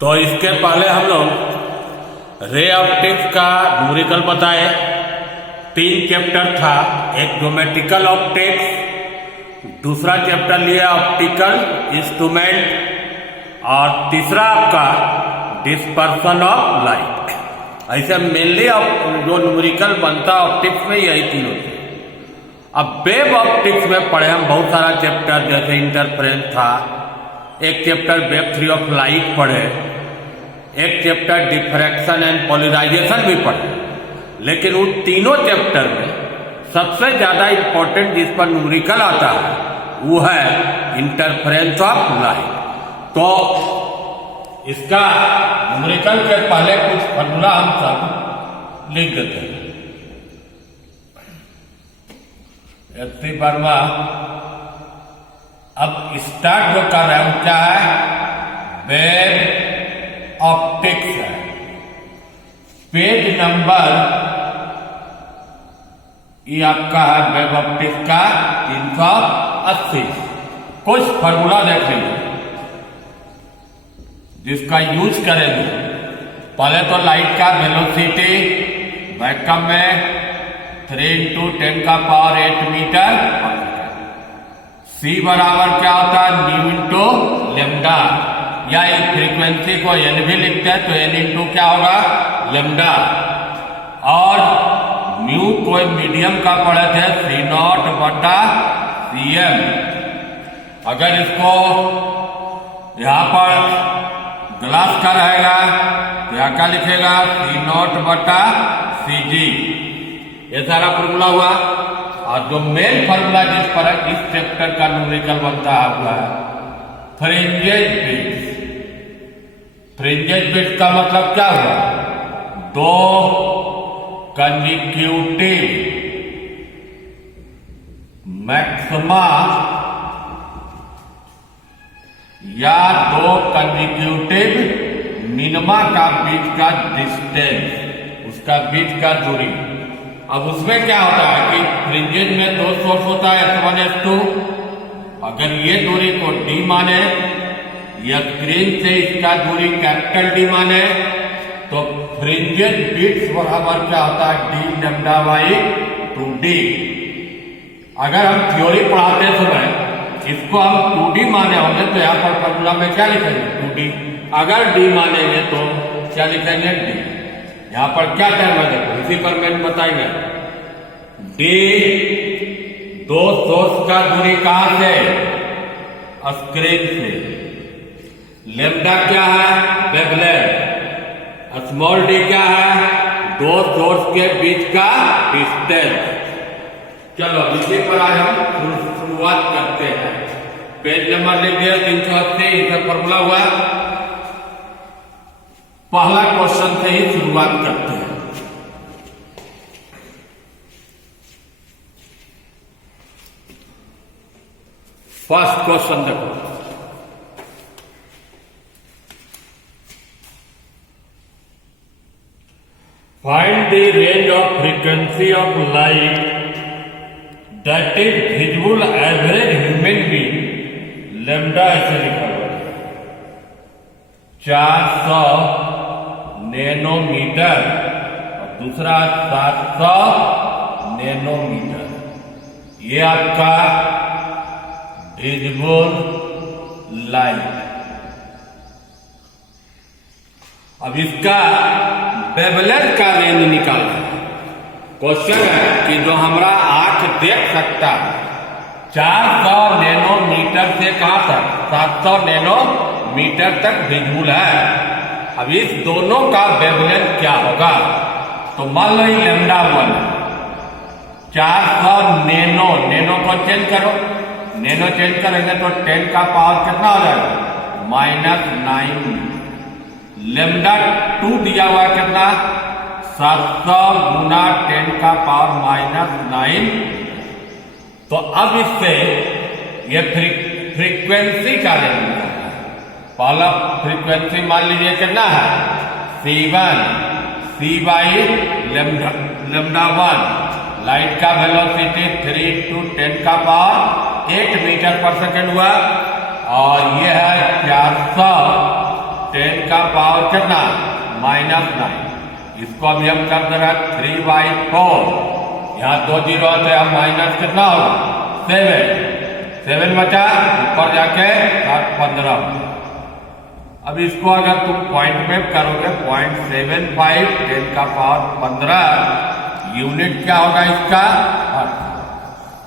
तो इसके पहले हम लोग रे ऑप्टिक्स का न्यूमेरिकल बताए। 3 चैप्टर था, एक ज्योमेट्रिकल ऑप्टिक्स, दूसरा चैप्टर लिया ऑप्टिकल इंस्ट्रूमेंट और तीसरा आपका डिस्पर्सन ऑफ लाइट। ऐसे मेनली जो न्यूमेरिकल बनता ऑप्टिक्स में यही तीनों थे। अब वेव ऑप्टिक्स में पढ़े हम बहुत सारा चैप्टर, जैसे इंटरफेरेंस था, एक chapter wave theory of light पढ़े, एक चैप्टर डिफ्रैक्शन एंड पोलराइजेशन भी पढ़े। लेकिन उन तीनों चैप्टर में सबसे ज्यादा इंपॉर्टेंट जिस पर न्यूमेरिकल आता है वो है इंटरफेरेंस ऑफ लाइट। तो इसका न्यूमेरिकल के पहले कुछ फॉर्मूला हम सब लिख देते हैं। एस.सी. वर्मा अब स्टार्ट जो कर रहे हैं वो क्या है? वेव ऑप्टिक्स है। पेज नंबर ये आपका है वेव ऑप्टिक्स का 380। कुछ फॉर्मूला देख लीजिए जिसका यूज करेंगे। पहले तो लाइट का वेलोसिटी वैक्यूम में 3 × 10⁸ मीटर। C बराबर क्या होता है? न्यू इंटू लेमडा, या इस फ्रीक्वेंसी को n भी लिखते हैं तो n इंटू क्या होगा? लेमडा। और म्यू कोई मीडियम का पढ़े थे, C0/Cm। अगर इसको यहां पर ग्लास का रहेगा तो यहाँ क्या लिखेगा? C0/Cg। ये सारा फॉर्मूला हुआ। और जो मेन फॉर्मूला जिस पर इस चैप्टर का न्यूमेरिकल बनता हुआ है फ्रिंजेज बिट्स। फ्रिंजेज बिट्स का मतलब क्या हुआ? 2 कंसेक्यूटिव मैक्सिमा या 2 कंसेक्यूटिव मिनिमा का बीच का डिस्टेंस, उसका बीच का दूरी। अब उसमें क्या होता है कि फ्रिंजेज में 2 सोर्स होता है, S1 S2। अगर ये दूरी को D माने या स्क्रीन से इसका दूरी कैपिटल D माने तो फ्रिंजेज बिट्स बराबर क्या होता है? d λ/2d। अगर हम थ्योरी पढ़ाते समय इसको हम 2d माने होंगे तो यहाँ पर फॉर्मूला में क्या लिखेंगे? 2d। अगर d मानेंगे तो क्या लिखेंगे? d। यहाँ पर क्या टर्म है देखो, इसी पर मैंने बताएंगे। d 2 सोर्स का दूरी कहां से? स्क्रीन से। लेमडा क्या है? वेवलेंथ। स्मॉल d क्या है? 2 सोर्स के बीच का डिस्टेंस। चलो इसी पर आज हम शुरुआत करते हैं। पेज नंबर लिख दिया 380। इसका फॉर्मूला हुआ। पहला क्वेश्चन से ही शुरुआत करते हैं। फर्स्ट क्वेश्चन देखो, find the range of frequency of light that is visible average human being. Lambda ऐसे लिखा हुआ है 400 नैनोमीटर और दूसरा 700 नैनोमीटर। ये आपका विजिबल लाइट। अब इसका वेवलेंथ का रेंज निकालना है। क्वेश्चन है कि जो हमारा आंख देख सकता है 400 नैनोमीटर से कहां तक? 700 नैनोमीटर तक विजिबल है। अब इस दोनों का वेवलेंथ क्या होगा? तो मान लो λ1 400 नैनो को चेंज करो, नैनो चेंज करेंगे तो 10 का पावर कितना हो जाएगा? -9। λ2 दिया हुआ कितना? 700 गुना 10 का पावर -9। तो अब इससे ये फ्रीक्वेंसी का रेंज निकलता है। पहला फ्रीक्वेंसी मान लीजिए कितना है? C1, C/λ1। लाइट का वेलोसिटी 3 × 10⁸ मीटर पर सेकेंड हुआ। और ये है 400 10 का पावर कितना, -9। इसको अभी हम कर दे रहे 3/4। यहाँ 2 जीरो है, अब माइनस कितना होगा, 7 बचा, ऊपर जाके 15। अब इसको अगर तुम पॉइंट में करोगे 0.75 10 का पावर 15 यूनिट क्या होगा इसका,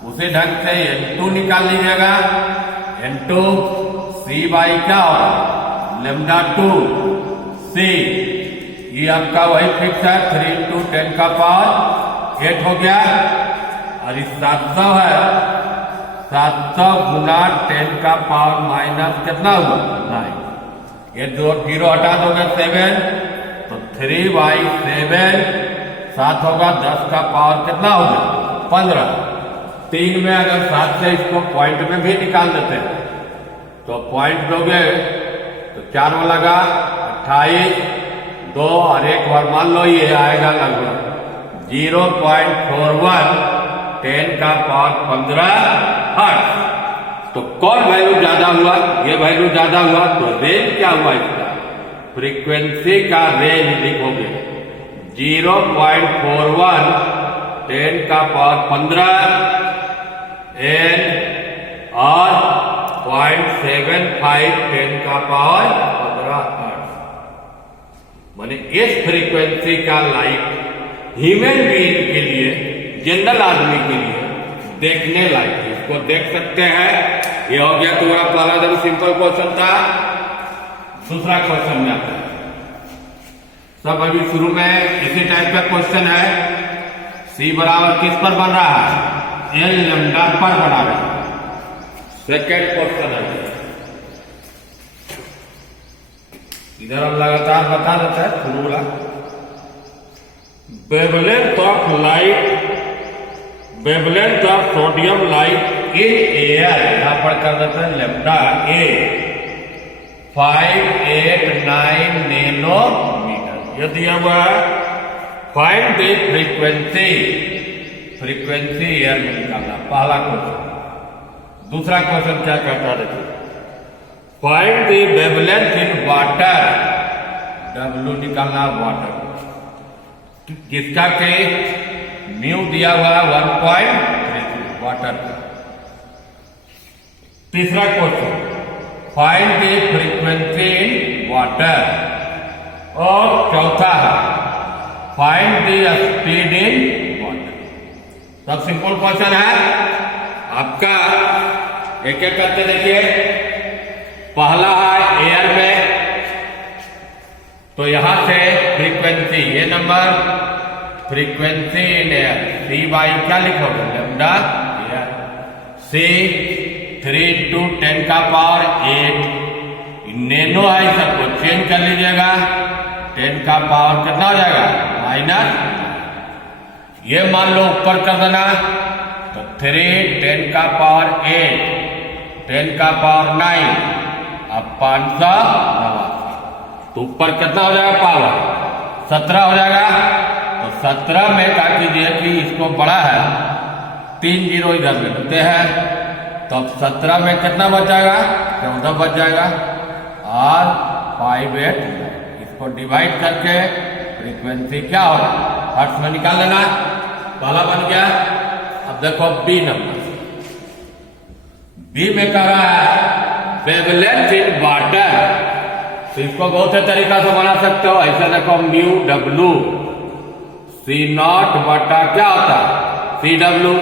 उसी ढंग से n2 निकाल लीजिएगा। n2 c बाई क्या होगा, λ2 c। ये आपका वही फिक्स है, 3 × 10 का पावर 8 हो गया। और इस 700 है, 700 गुना 10 का पावर माइनस कितना हुआ, 9। ये 2 जीरो हटा दोगे 7, तो 3/7 7 होगा, 10 का पावर कितना होगा, 15। 3 में अगर 7 से इसको पॉइंट में भी निकाल देते हैं तो पॉइंट दोगे तो 4 में लगा 28, 2 और 1 बार मान लो ये आएगा लगभग 0.41 10 का पावर 15 हर्ट्ज। तो कौन वैल्यू ज्यादा हुआ, ये वैल्यू ज्यादा हुआ, तो रेंज क्या हुआ इसका, फ्रीक्वेंसी का रेंज लिखोगे 0.41 10 का पावर 15 एन और 0.75 10 का पावर 15 हर्ट्ज। माने इस फ्रीक्वेंसी का लाइट ह्यूमन बीइंग के लिए, जनरल आदमी के लिए देखने लायक है, इसको देख सकते हैं। ये हो गया तुम्हारा पहला एकदम सिंपल क्वेश्चन था। दूसरा क्वेश्चन में आता है, सब अभी शुरू में इसी टाइप का क्वेश्चन है। C बराबर किस पर बन रहा है, L लैम्डा पर बना रहा है। सेकेंड क्वेश्चन है, इधर हम लगातार बता देते हैं formula. Wavelength of light, wavelength of sodium light in air, यहां पर कर देते हैं लैम्डा ए 589 नैनोमीटर। ये दिया हुआ है, find the frequency, frequency air में निकालना, पहला क्वेश्चन। दूसरा क्वेश्चन क्या कहता है, देखिए find the wavelength in water, W निकालना वाटर, किसका के म्यू दिया हुआ है 1.33 वाटर का। तीसरा question find the frequency in water, और चौथा है find the speed in water. सब सिंपल क्वेश्चन है आपका, एक एक करते देखिए। पहला है एयर में, तो यहां से फ्रीक्वेंसी, ये number frequency in air, C by क्या लिखोगे, लैम्डा एयर, C 3 × 10 का पावर 8। नैनो है, सबको चेंज कर लीजिएगा, 10 का पावर कितना हो जाएगा, माइनस। ये मान लो ऊपर कर देना, तो 3 10 का पावर 8 10 का पावर 9, अब 589, तो ऊपर कितना हो जाएगा पावर, 17 हो जाएगा। तो 17 में क्या कीजिए कि इसको बड़ा है, 3 जीरो इधर में देते हैं, तो अब 17 में कितना बच जाएगा, 14 बच जाएगा। और 5 इसको डिवाइड करके फ्रीक्वेंसी क्या होगा, हर्ट्ज में निकाल लेना, पहला बन गया। अब देखो बी नंबर, बी में कह रहा है वेवलेंथ इन वाटर, तो इसको बहुत से तरीका से बना सकते हो। ऐसा देखो म्यू W C0 बटा क्या होता है, CW।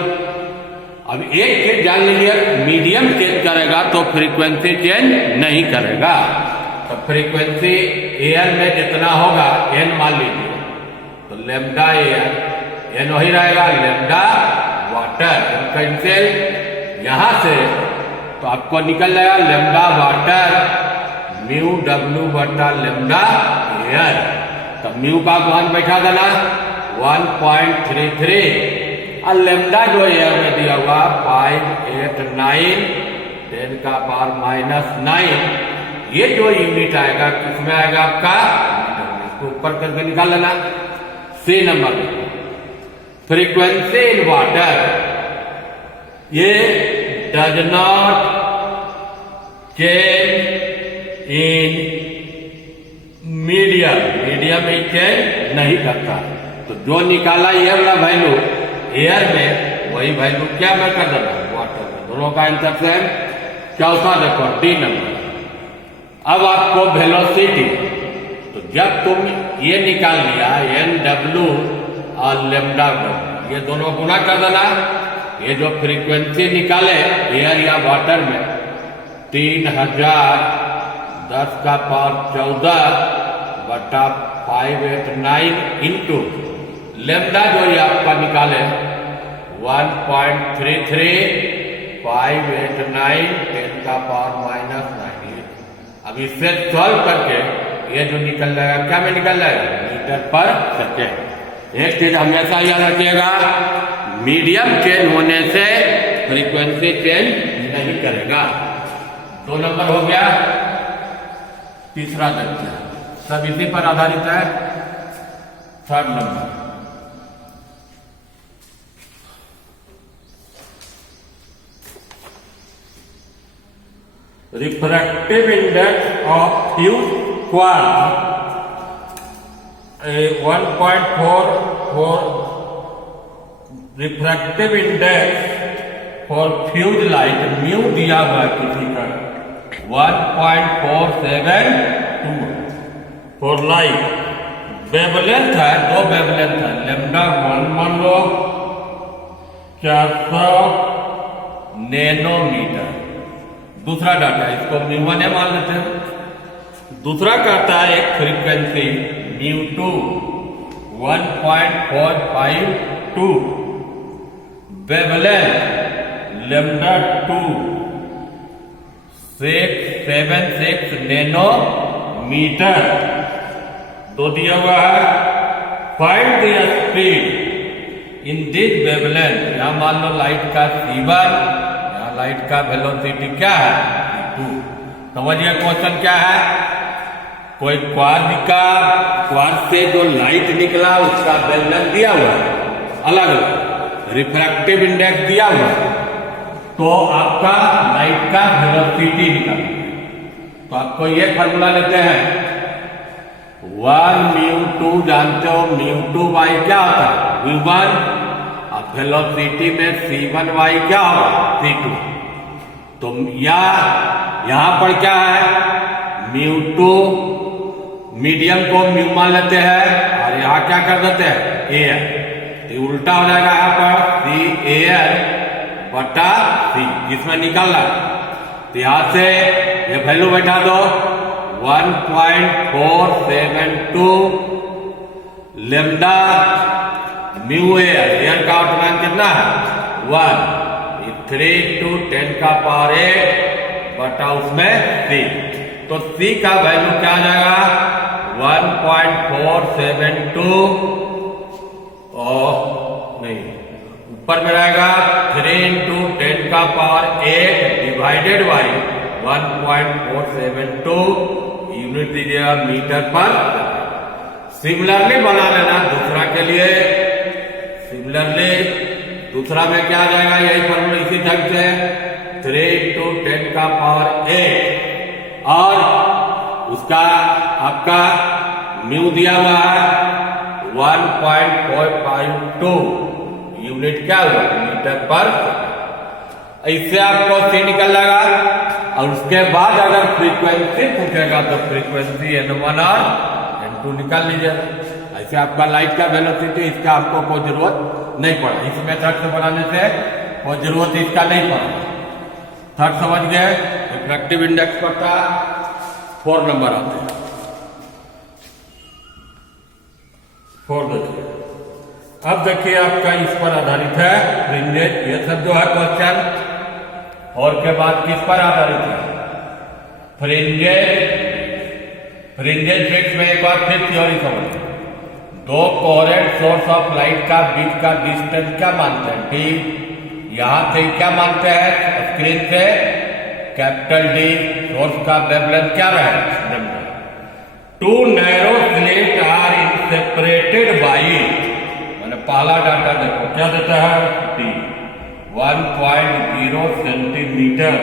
अब एक चीज जान लीजिए, मीडियम चेंज करेगा तो फ्रीक्वेंसी चेंज नहीं करेगा। तो फ्रीक्वेंसी एयर में जितना होगा n मान लीजिए, तो लैम्डा एयर, n वही रहेगा, लैम्डा वाटर, कैंसिल यहां से, तो आपको निकल जाएगा लैम्डा वाटर म्यू W बटा लैम्डा एयर। तो म्यू का मान बैठा देना 1.33, और लैम्डा जो एयर में दिया हुआ 589 10 का पावर -9। ये जो यूनिट आएगा किसमें आएगा आपका, इसको ऊपर करके निकाल लेना। C number frequency in water, ये does not change in medium medium में चेंज नहीं करता। तो जो निकाला ये वाला वैल्यू एयर में, वही वैल्यू क्या में कर देना वाटर में। दोनों का आंसर सेम। चौथा देखो डी नंबर। अब आपको वेलोसिटी, तो जब तुम ये निकाल लिया एन डब्ल्यू और लेमडा डब्ल्यू, ये दोनों गुना कर देना। ये जो फ्रीक्वेंसी निकाले एयर या वाटर में 3010⁻14 बटा 589 इंटू लेमडा जो ये आपका निकाले 1.33 589 अब इससे सॉल्व करके ये जो निकल जाएगा क्या में निकल जाएगा मीटर पर सेकेंड। एक चीज हमेशा याद रखिएगा, मीडियम चेंज होने से फ्रीक्वेंसी चेंज नहीं करेगा। 2 नंबर हो गया। तीसरा देखते हैं, सब इसी पर आधारित है। 3rd number, refractive index of fuse quartz 1.44 refractive index for fuse light mu दिया हुआ किसी का 1.472 फॉर लाइट। वेवलेंथ है, 2 वेवलेंथ है, लेमडा 1 मान लो 400 नैनोमीटर। दूसरा डाटा इसको म्यू1 मान लेते हैं। दूसरा कहता है एक फ्रीक्वेंसी म्यू2 1.452 वेवलेंथ लेमडा 2 676 नैनोमीटर। 2 दिया हुआ है। Find the speed in this wavelength. यहां मान लो लाइट का c1, यहां लाइट का वेलोसिटी क्या है v2। समझिए क्वेश्चन क्या है, कोई क्वार्क से जो लाइट निकला उसका वेवलेंथ दिया हुआ है, अलग अलग रिफ्रैक्टिव इंडेक्स दिया हुआ है, तो आपका लाइट का वेलोसिटी निकालना। तो आपको ये फॉर्मूला लेते हैं 1 μ2 जानते हो, μ2 y क्या होता है v1, और वेलोसिटी में c1 y क्या होगा c2। तो यहां पर क्या है μ2 मीडियम को म्यू मान लेते हैं और यहां क्या कर देते हैं एयर। तो उल्टा हो जाएगा यहां पर सी एयर बटा सी जिसमें निकालना। तो यहां से ये वैल्यू बैठा दो 1.472 लेमडा म्यू एयर का आउटलाइन कितना है 1 3 × 10⁸ बटा उसमें सी। तो सी का वैल्यू क्या आ जाएगा 1.472 और नहीं ऊपर में रहेगा 3 × 10⁸ डिवाइडेड बाई 1.472 यूनिट दीजिएगा मीटर पर। सिमिलरली बना लेना दूसरा के लिए। सिमिलरली दूसरा में क्या आ जाएगा यही फॉर्मूला इसी ढंग से 3 × 10⁸ और उसका आपका म्यू दिया हुआ है 1.452 यूनिट क्या हुआ मीटर पर। इससे आपको सी निकल जाएगा। और उसके बाद अगर फ्रीक्वेंसी पूछेगा तो फ्रीक्वेंसी n1 और n2 निकाल लीजिए। ऐसे आपका लाइट का वेलोसिटी इसका आपको कोई जरूरत नहीं पड़ा। इस मेथड से बनाने से कोई जरूरत इसका नहीं पड़ा। 3rd समझ गए। रिफ्रैक्टिव इंडेक्स पड़ता 4 नंबर आते हैं। 4 देखिए। अब देखिए आपका इस पर आधारित है फ्रिंजेज। ये सब जो है क्वेश्चन और के बाद किस पर आधारित है फ्रिंजेज फिक्स में एक बार फिर थ्योरी समझ। 2 कोहेरेंट सोर्स ऑफ लाइट का बीच का डिस्टेंस क्या मानते हैं डी। यहां से क्या मानते हैं स्क्रीन से कैपिटल डी। सोर्स का वेवलेंथ क्या रहेगा 2 narrow slit are separated by मैंने पहला डाटा देखो क्या देता है D 1.0 centimetre.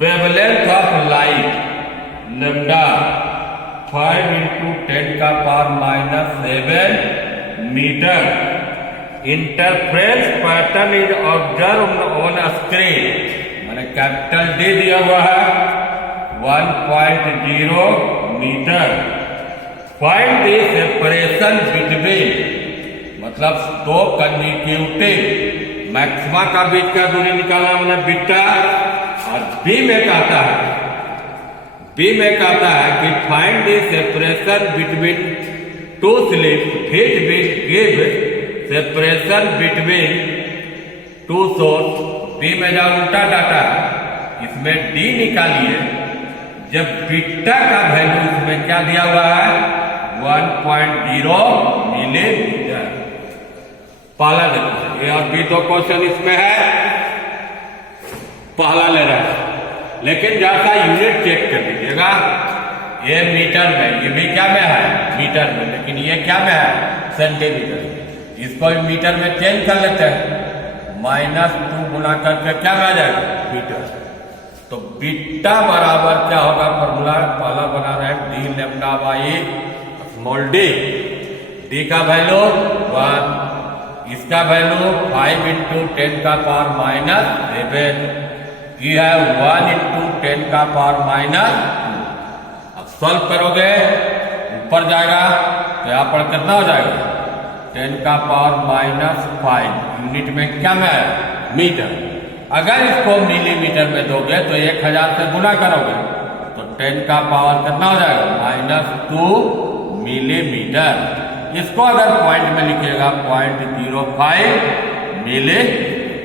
Wavelength of light lambda 5 into 10⁻⁷ metre. Interference pattern is observe on screen, मैंने कैपिटल डी दिया हुआ है 1.0 metre. Find the separation between, मतलब दो कंजिक्यूटिव मैक्सिमा का बीच का दूरी निकालना मैंने बीटा। और बी में कहता है कि find the separation between two slits which will give separation between two source. B में जब उल्टा डाटा है, इसमें डी निकालिए, जब बीटा का वैल्यू इसमें क्या दिया हुआ है 1.0 मिलीमीटर। पहला देखिए, ए और बी दो क्वेश्चन इसमें है, पहला ले रहा है, लेकिन जैसा यूनिट चेक कर लीजिएगा। ये मीटर में, ये भी क्या में है मीटर में, लेकिन ये क्या में है सेंटीमीटर। इसको मीटर में चेंज कर लेते हैं, -2 गुना करके क्या में आ जाएगा मीटर। तो बीटा बराबर क्या होगा, फॉर्मूला पहला बना रहे हैं D lambda by small D. D का वैल्यू 1, इसका वैल्यू 5 इंटू 10⁻⁷, ये है 1 इंटू 10⁻²। अब सॉल्व करोगे ऊपर जाएगा तो यहाँ पर कितना हो जाएगा 10⁻⁵। यूनिट में क्या में है मीटर। अगर इसको मिलीमीटर में दोगे तो 1000 से गुना करोगे तो 10 का पावर कितना हो जाएगा -2 मिलीमीटर। इसको अगर पॉइंट में लिखिएगा 0.05 मिली।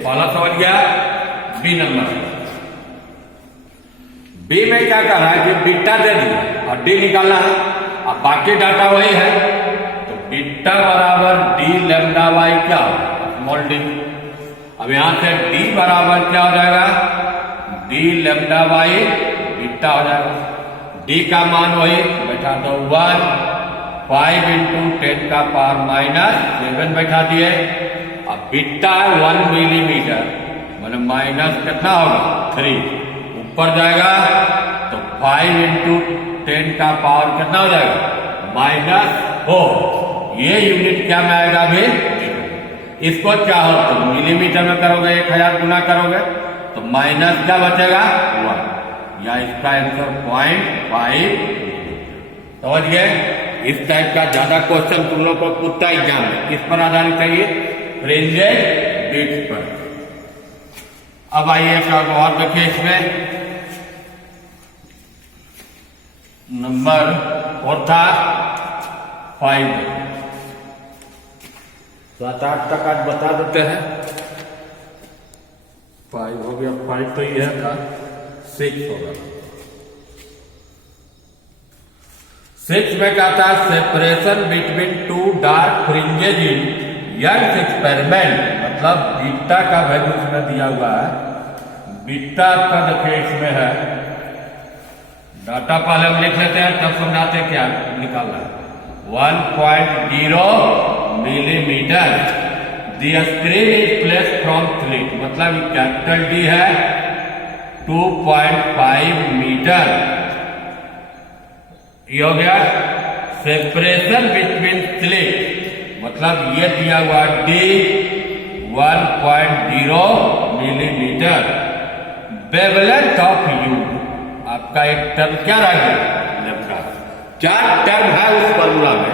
पहला समझ गया। बी नंबर, बी में क्या कर रहा है कि बीटा दे दिया और डी निकालना है। अब बाकी डाटा वही है, तो बीटा बराबर डी लैम्डा बाई क्या स्मॉल डी। अब यहां से डी बराबर क्या हो जाएगा डी लैम्डा बाई बीटा हो जाएगा। डी का मान वही बैठा दो 1, 5 इंटू 10⁻⁷ बैठा दिए। अब बीटा 1 मिलीमीटर, मैंने माइनस कितना होगा 3, ऊपर जाएगा तो 5 इंटू 10 का पावर कितना हो जाएगा -4। ये यूनिट क्या में आएगा अभी, इसको क्या हो तो मिलीमीटर में करोगे 1000 गुना करोगे तो माइनस क्या बचेगा 1, या इसका आंसर 0.5। समझ गए। इस टाइप का ज्यादा क्वेश्चन तुम लोग को पूछता एग्जाम में, किस पर आधारित है ये फ्रिंजेस बिट्स पर। अब आइए एक और देखिए, इसमें नंबर 4 था 5, 7-8 तक आज बता देते हैं। 5 हो गया, 5 तो यह था, 6 होगा। 6 में क्या था separation between 2 dark fringes in Young's experiment, मतलब बीटा का वैल्यू इसमें दिया हुआ है। बीटा का देखिए इसमें है, डाटा पहले हम लिख लेते हैं तब समझाते हैं क्या निकालना है। 1.0 millimetre. The screen is place from slit, मतलब कैपिटल डी है 2.5 मीटर। ये हो गया सेपरेशन बिटवीन स्लिट, मतलब ये दिया हुआ D 1.0 millimetre. Wavelength of you, आपका एक टर्म क्या रहेगा लैम्डा। 4 टर्म है उस फॉर्मूला में,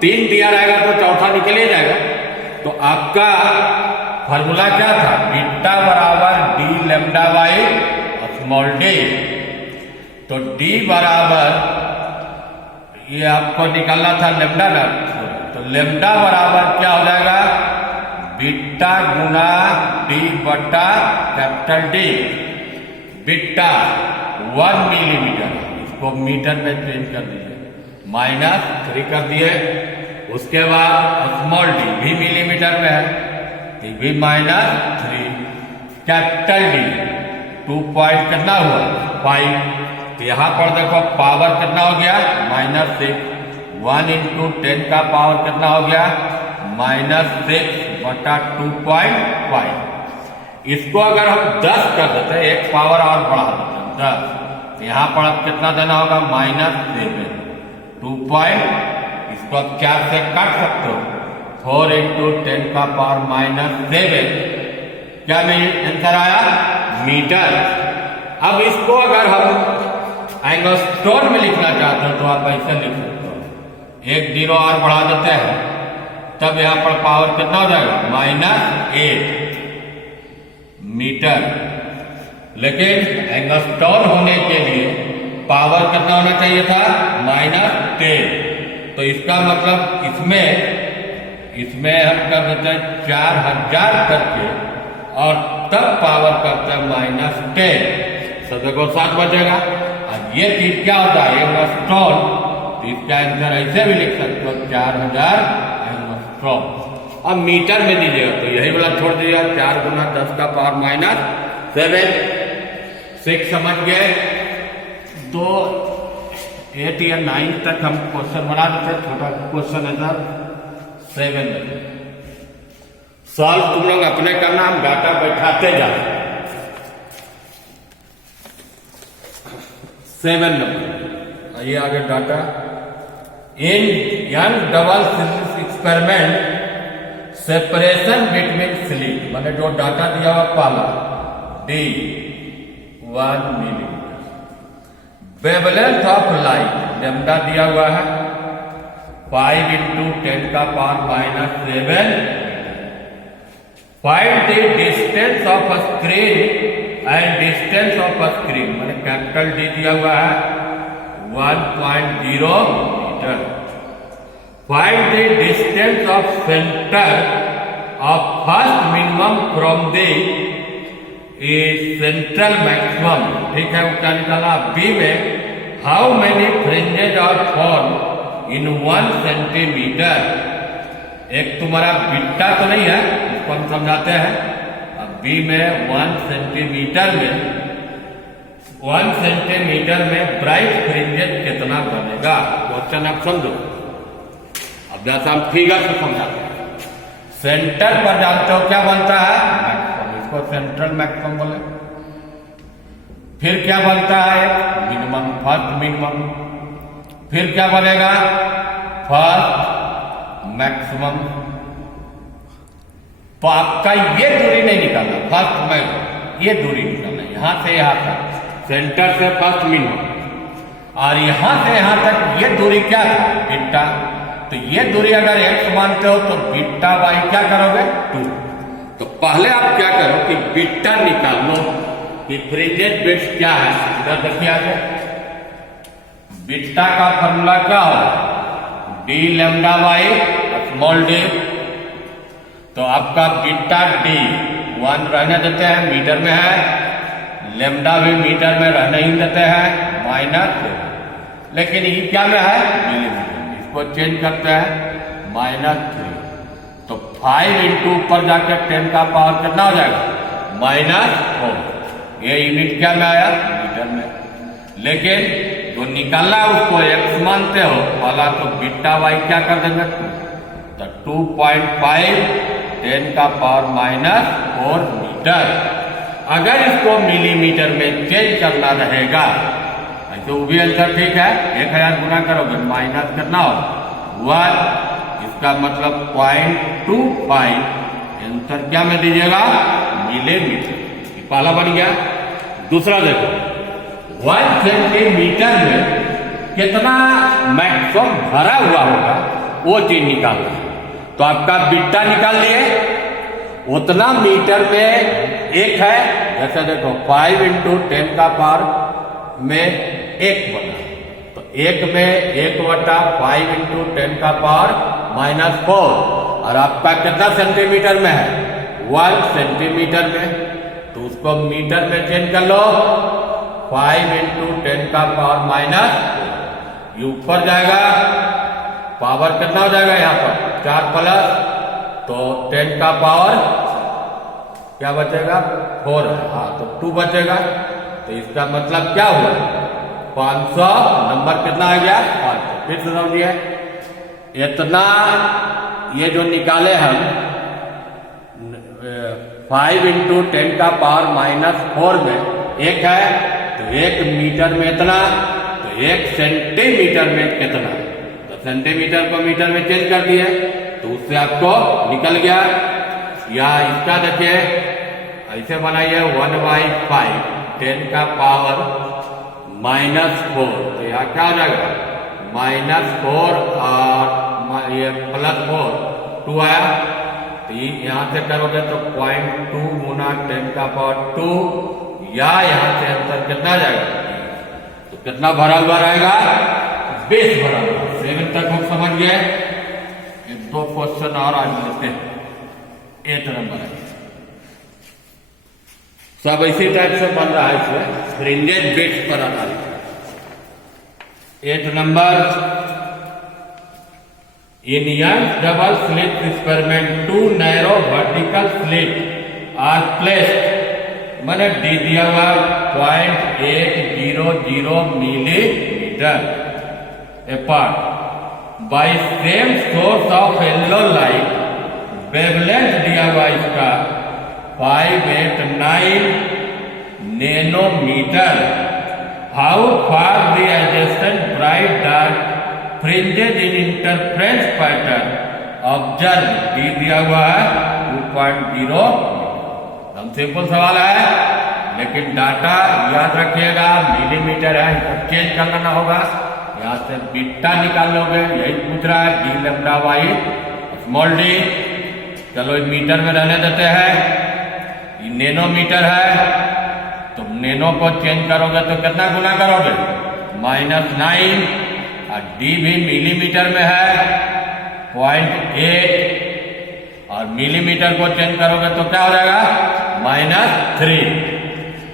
3 दिया रहेगा तो चौथा निकल ही जाएगा। तो आपका फॉर्मूला क्या था बीटा बराबर D lambda by small D. तो डी बराबर ये आपको निकालना था लैम्डा ना, तो लैम्डा बराबर क्या हो जाएगा बीटा गुना डी बटा कैपिटल डी। बीटा 1 मिलीमीटर, इसको मीटर में चेंज कर दीजिए, -3 कर दिए। उसके बाद स्मॉल डी भी मिलीमीटर में है, ये भी -3। कैपिटल डी 2 पॉइंट कितना हुआ 5। तो यहां पर देखो पावर कितना हो गया -6। 1 इंटू 10 का पावर कितना हो गया -6 बटा 2.5। इसको अगर हम 10 कर देते हैं, एक पावर और बढ़ा देते हैं 10, तो यहां पर अब कितना देना होगा -7। 2 पॉइंट, इसको आप क्या से काट सकते हो, 4 इंटू 10 का पावर -7, क्या नहीं आंसर आया, मीटर। अब इसको अगर हम एंगस्ट्रॉन में लिखना चाहते हो तो आप ऐसे लिख सकते हो, 1 0 और बढ़ा देते हैं, तब यहां पर पावर कितना हो जाएगा, -8 मीटर। लेकिन एंगस्ट्रॉन होने के लिए पावर कितना होना चाहिए था, -10। तो इसका मतलब इसमें हम कर देते हैं 4000 करके और तब पावर करते हैं -10, तो देखो 7 बचेगा। और ये चीज क्या होता है, एंगस्ट्रॉन, तो इसका आंसर ऐसे भी लिख सकते हो 4000 एंगस्ट्रॉन। अब मीटर में दीजिएगा तो यही वाला छोड़ दीजिएगा, 4 गुना 10 का पावर -7। 6 समझ गए। 2 8 या 9 तक हम क्वेश्चन बना देते, छोटा क्वेश्चन है सर 7 सॉल्व तुम लोग अपने करना, हम डाटा बैठाते जाते। 7 नंबर आइए आगे data. In Young double slit experiment separation between slit, मैंने जो डाटा दिया हुआ पाला D 1 millimetre, wavelength of light lambda दिया हुआ है 5 इंटू 10 का power -7। Find the distance of a screen and distance of a screen, मैंने कैपिटल D दिया हुआ है 1.0 metre. Find the distance of centre of first minimum from the central maximum, ठीक है, वो क्या निकाला। बी में how many fringes are form in 1 centimetre. एक तुम्हारा बिट्टा तो नहीं है, उसको हम समझाते हैं। अब बी में 1 सेंटीमीटर में ब्राइट फ्रिंजेज कितना बनेगा, क्वेश्चन आप समझो। अब जैसा हम फिगर से समझाते हैं, सेंटर पर जानते हो क्या बनता है, मैक्सिमम, इसको सेंट्रल मैक्सिमम बोले। फिर क्या बनता है, मिनिमम, फर्स्ट मिनिमम। फिर क्या बनेगा, फर्स्ट मैक्सिमम। तो आपका ये दूरी नहीं निकालना, फर्स्ट मैक्सिमम, ये दूरी निकालना, यहां से यहां तक, सेंटर से फर्स्ट मिनिमम, और यहां से यहां तक ये दूरी क्या है, बीटा। तो ये दूरी अगर x मानते हो तो बीटा बाई क्या करोगे, 2। तो पहले आप क्या करो कि बीटा निकाल लो कि फ्रिंजेज बिट्स क्या है। इधर देखिए आगे, बीटा का फॉर्मूला क्या हो, d lambda by small d। तो आपका बीटा d 1 रहने देते हैं, मीटर में है, लैम्डा भी मीटर में रहने ही देते हैं, -, लेकिन ये क्या में है, मिलीमीटर। को चेंज करते हैं -3। तो 5 इंटू ऊपर जाकर 10 का पावर कितना हो जाएगा, -4। ये यूनिट क्या में आया, मीटर में। लेकिन जो निकालना उसको x मानते हो वाला, तो बीटा वाई क्या कर देंगे, 2। तो 2.5 10 का पावर -4 मीटर। अगर इसको मिलीमीटर में चेंज करना रहेगा तो वो भी आंसर ठीक है, 1000 गुना करोगे माइनस कितना हो, 1, इसका मतलब 0.25 आंसर क्या में दीजिएगा, मिलीमीटर। पहला बन गया। दूसरा देखो, 1 सेंटीमीटर में कितना मैक्सिमम भरा हुआ होगा वो चीज निकालना है। तो आपका बीटा निकाल लिए, उतना मीटर में 1 है, जैसे देखो 5 इंटू 10 का पावर में 1 बना, तो 1 में 1/5 इंटू 10 का पावर -4, और आपका कितना सेंटीमीटर में है, 1 सेंटीमीटर में। तो उसको मीटर में चेंज कर लो, 5 इंटू 10 का पावर -4, ये ऊपर जाएगा, पावर कितना हो जाएगा यहाँ पर 4 प्लस, तो 10 का पावर क्या बचेगा, 4, हाँ, तो 2 बचेगा। तो इसका मतलब क्या हुआ, 500 नंबर कितना आ गया, 500। फिर से समझिए, इतना ये जो निकाले हम 5 इंटू 10 का पावर -4 में 1 है, तो 1 मीटर में इतना, तो 1 सेंटीमीटर में कितना। सेंटीमीटर को मीटर में चेंज कर दिए तो उससे आपको निकल गया। या इसका देखिए ऐसे बनाइए 1/5 10 का पावर -4, तो यहाँ क्या हो जाएगा -4 और ये +4 2 आया, तो यहाँ से करोगे तो 0.2 गुना 10 का पावर 2, या यहाँ से आंसर कितना जाएगा, तो कितना भरा हुआ रहेगा 20 भरा हुआ। 7 तक हम समझ गए। एक 2 क्वेश्चन और आज लेते हैं। 8 नंबर है, सब इसी टाइप से बन रहा है, इसमें फ्रिंजेड बिट्स पर आधारित है। 8 number, in Young double slit experiment 2 narrow vertical slit are placed, मैंने डी दिया हुआ 0.800 millimetre apart by same source of yellow light. Wavelength दिया हुआ इसका 589 nanometre. How far the adjacent bright dark fringes in interference pattern observe, D दिया हुआ है 2.0। हम सिंपल सवाल है, लेकिन डाटा याद रखिएगा मिलीमीटर है, चेंज कर लेना होगा। यहाँ से बीटा निकाल लोगे, यही पूछ रहा है, D lambda Y small D. चलो इस मीटर में रहने देते हैं, ये नैनोमीटर है, तो नैनो को चेंज करोगे तो कितना गुना करोगे -9, और डी भी मिलीमीटर में है 0.8, और मिलीमीटर को चेंज करोगे तो क्या हो जाएगा -3।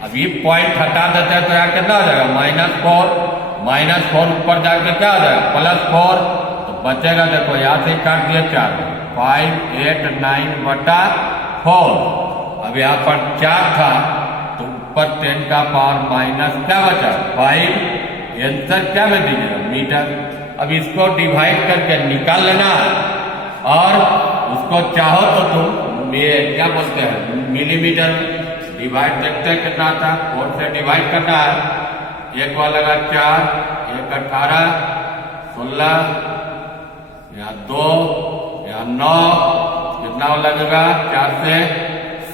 अब ये पॉइंट हटा देते हैं तो यहाँ कितना हो जाएगा -4 ऊपर जाकर क्या हो जाएगा +4, तो बचेगा देखो यहाँ से काट दिया 4, 589/4। अब यहाँ पर 4 था तो ऊपर 10 का पावर माइनस क्या बचा 5, आंसर क्या में दीजिएगा मीटर। अब इसको डिवाइड करके निकाल लेना, और उसको चाहो तो तुम ये क्या बोलते हैं मिलीमीटर डिवाइड, देखते हैं कितना था, 4 से डिवाइड करना है। एक वाला लगा 4, 1 18, 16, यहाँ 2, यहाँ 9, कितना लगेगा 4 से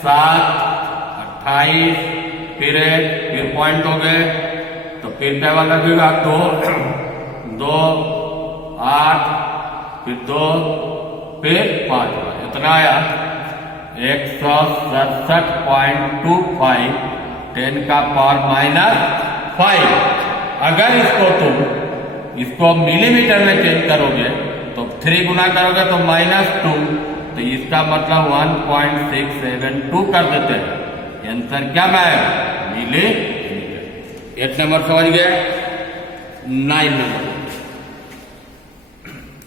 7, 28, फिर पॉइंट हो गए, तो फिर क्या वाला लगेगा 2, 8, फिर 2, फिर 5, इतना आया 167.25 10 का पावर -5। अगर इसको मिलीमीटर में चेंज करोगे तो 3 गुना करोगे तो -2, तो इसका मतलब 1.672 कर देते हैं। आंसर क्या में आएगा मिलीमीटर। 8 नंबर समझ गए। 9 नंबर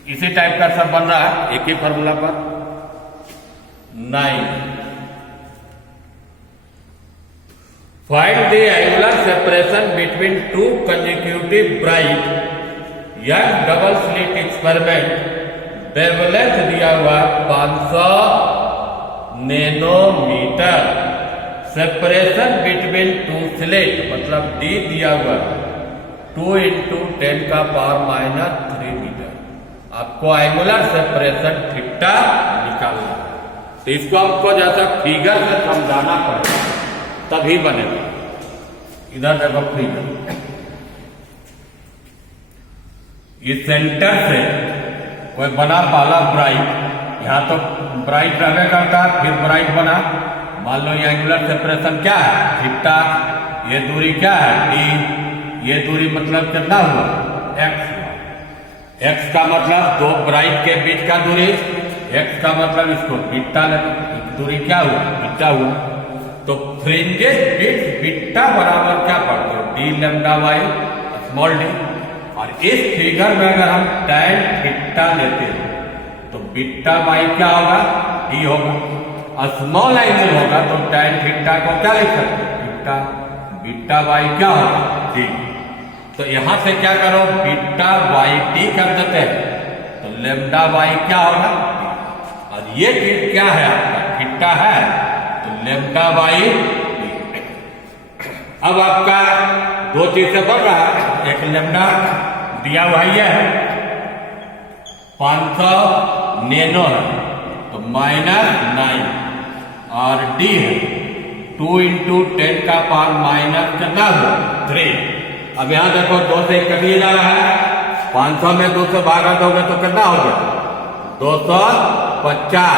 इसी टाइप का सब बन रहा है, एक ही फॉर्मूला पर। 9, find the angular separation between 2 consecutive bright young double slit experiment. Wavelength दिया हुआ 500 नैनोमीटर। सेपरेशन बिटवीन 2 स्लिट मतलब डी दिया हुआ 2 × 10 का पावर -3 मीटर। आपको एंगुलर सेपरेशन थीटा निकालना है, तो इसको आपको जैसा फिगर से समझाना पड़ेगा तभी बनेगा। इधर देखो फिगर, इस सेंटर से कोई बना पाला ब्राइट, यहाँ तो ब्राइट रहने करता, फिर ब्राइट बना। मान लो ये एंगुलर सेपरेशन क्या है थीटा, ये दूरी क्या है डी, ये दूरी मतलब कितना हुआ x। x का मतलब 2 ब्राइट के बीच का दूरी, x का मतलब इसको बीटा दूरी क्या हुआ बीटा हुआ। तो फ्रिंजेस बिट्स बीटा बराबर क्या पढ़ते हो D lambda Y small D. और इस फिगर में अगर हम tan थीटा लेते हैं तो बीटा वाई क्या होगा डी होगा, और स्मॉल एंगल होगा तो tan थीटा को क्या लिख सकते बीटा, बीटा वाई क्या होगा डी। तो यहां से क्या करो बीटा वाई डी कर देते हैं, तो लैम्डा वाई क्या होगा, और ये क्या है आपका थीटा है, तो लैम्डा वाई। अब आपका 2 चीज से बढ़ रहा है, एक लैम्डा दिया हुआ है 500 नैनो है तो -9 और डी है 2 × 10⁻³ कितना हुआ 3। अब यहां देखो 2 से कटिए जा रहा है, 500 में 2 से भागा दोगे तो कितना हो गया 250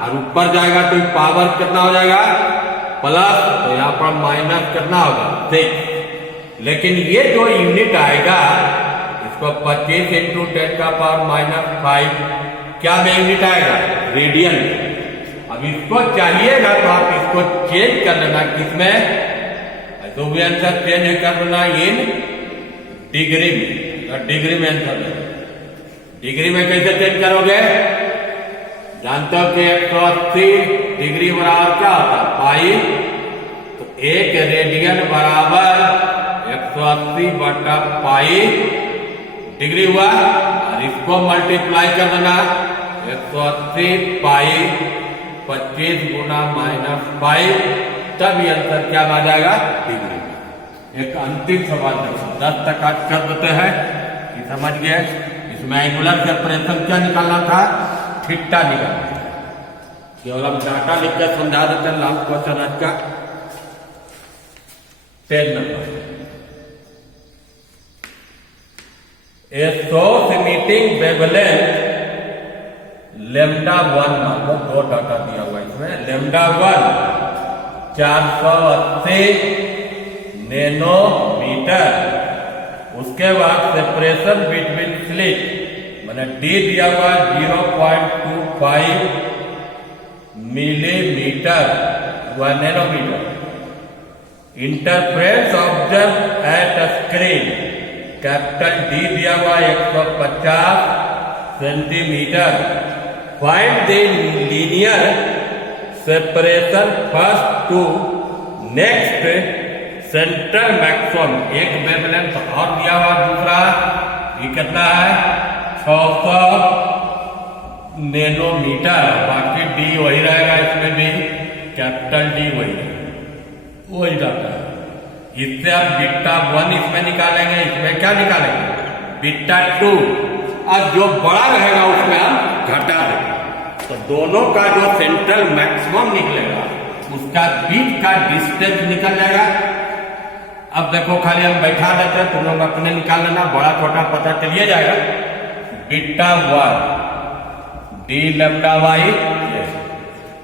और ऊपर जाएगा तो पावर कितना हो जाएगा प्लस, तो यहाँ पर माइनस कितना होगा 6। लेकिन ये जो यूनिट आएगा इसको 25 × 10⁻⁵ क्या में यूनिट आएगा रेडियन। अब इसको चाहिएगा तो आप इसको चेंज कर लेना किसमें, तो भी आंसर चेंज कर लेना इन डिग्री में। डिग्री में आंसर डिग्री में कैसे चेंज करोगे, जानते हो कि 180 डिग्री बराबर क्या होता है पाई, तो 1 रेडियन बराबर 180/पाई डिग्री हुआ और इसको मल्टीप्लाई कर देना 180 पाई 25 × -5, तब ये आंसर क्या आ जाएगा डिग्री में। एक अंतिम सवाल 10 तक आज कर देते हैं कि समझ गए। इसमें एंगुलर सेपरेशन क्या निकालना था, थीटा निकालना था। केवल हम डाटा लिख के समझा देते हैं। लास्ट क्वेश्चन आज का 10 number, a source emitting wavelength λ1 मान लो, 2 डाटा दिया हुआ इसमें। λ1 480 नैनोमीटर, उसके बाद सेपरेशन बिटवीन स्लिट मैंने डी दिया हुआ 0.25 मिलीमीटर हुआ nanometre. Interference observe at screen capital D दिया हुआ 150 centimetre. Find the linear separation first to next central maximum. एक वेवलेंथ और दिया हुआ, दूसरा ये कितना है 600 नैनोमीटर, बाकी डी वही रहेगा, इसमें भी कैपिटल डी वही जाता है। इससे आप β1 इसमें निकालेंगे, इसमें क्या निकालेंगे β2, और जो बड़ा रहेगा उसमें हम घटा देंगे। तो दोनों का जो सेंट्रल मैक्सिमम निकलेगा उसका बीच का डिस्टेंस निकल जाएगा। अब देखो खाली हम बैठा देते हैं, तुम लोग अपने निकाल लेना, बड़ा छोटा पता चलिए जाएगा। β1 dλy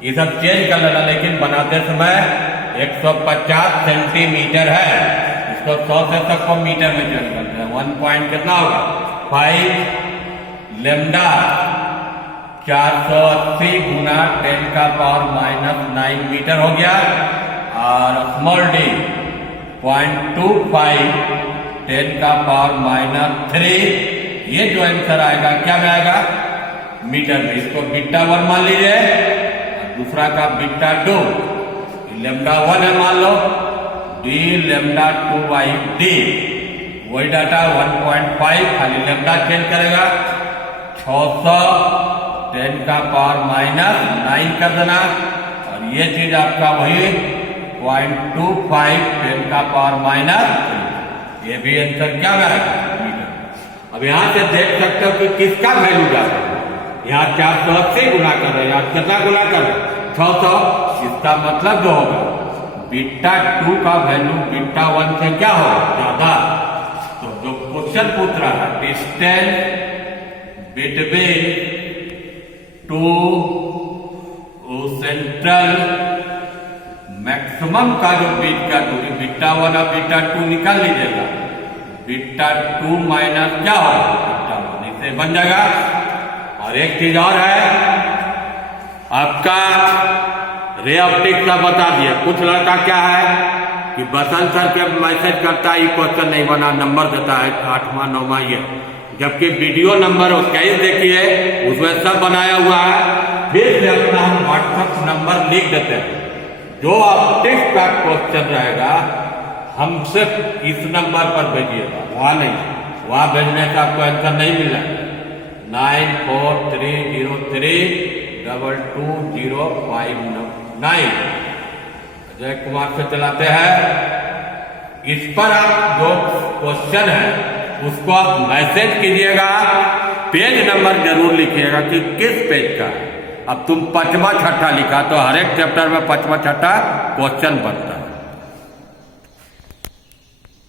ये सब चेंज कर लेना, लेकिन बनाते समय 150 सेंटीमीटर है, इसको 100 से तक को मीटर में चेंज करते हैं। 1 पॉइंट कितना होगा 5 लैम्डा 480 × 10⁻⁹ मीटर हो गया, और स्मॉल डी 0.25 10⁻³ ये जो आंसर आएगा क्या में आएगा मीटर में। इसको β1 मान लीजिए और दूसरा का β2, λ1 है मान लो, dλ2/d वही डाटा 1.5, खाली लैम्डा चेंज करेगा 600 10⁻⁹ कर देना, और ये चीज आपका वही 0.25 10⁻⁻3, ये भी आंसर क्या आएगा मीटर। अब यहां से देख सकते हो कि किसका वैल्यू जा रहा है, यहाँ 480 गुना कर रहे हैं, यहाँ कितना गुना कर रहे हैं 600। इसका मतलब जो होगा β2 का वैल्यू β1 से क्या होगा ज्यादा। तो जो क्वेश्चन पूछ रहा है distance between two central maximum का जो बीच का दूरी β1 और β2 निकाल लीजिएगा, β2 माइनस क्या होगा β1, इससे बन जाएगा। और एक चीज और है, आपका रे ऑप्टिक्स का बता दिया। कुछ लड़का क्या है कि बसंत सर के मैसेज करता है, ये क्वेश्चन नहीं बना, नंबर देता है 8वां 9वां ये, जबकि वीडियो नंबर 21 देखिए उसमें सब बनाया हुआ है। फिर से अपना हम व्हाट्सएप नंबर लिख देते हैं, जो ऑप्टिक्स का क्वेश्चन रहेगा हमसे इस नंबर पर भेजिएगा, वहां नहीं, वहां भेजने से आपको आंसर नहीं मिल रहा है। 9430322059 अजय कुमार से चलाते हैं। इस पर आप जो क्वेश्चन है उसको आप मैसेज कीजिएगा, पेज नंबर जरूर लिखिएगा कि किस पेज का है। अब तुम 5वां छठा लिखा तो हर एक चैप्टर में 5वां छठा क्वेश्चन बनता है।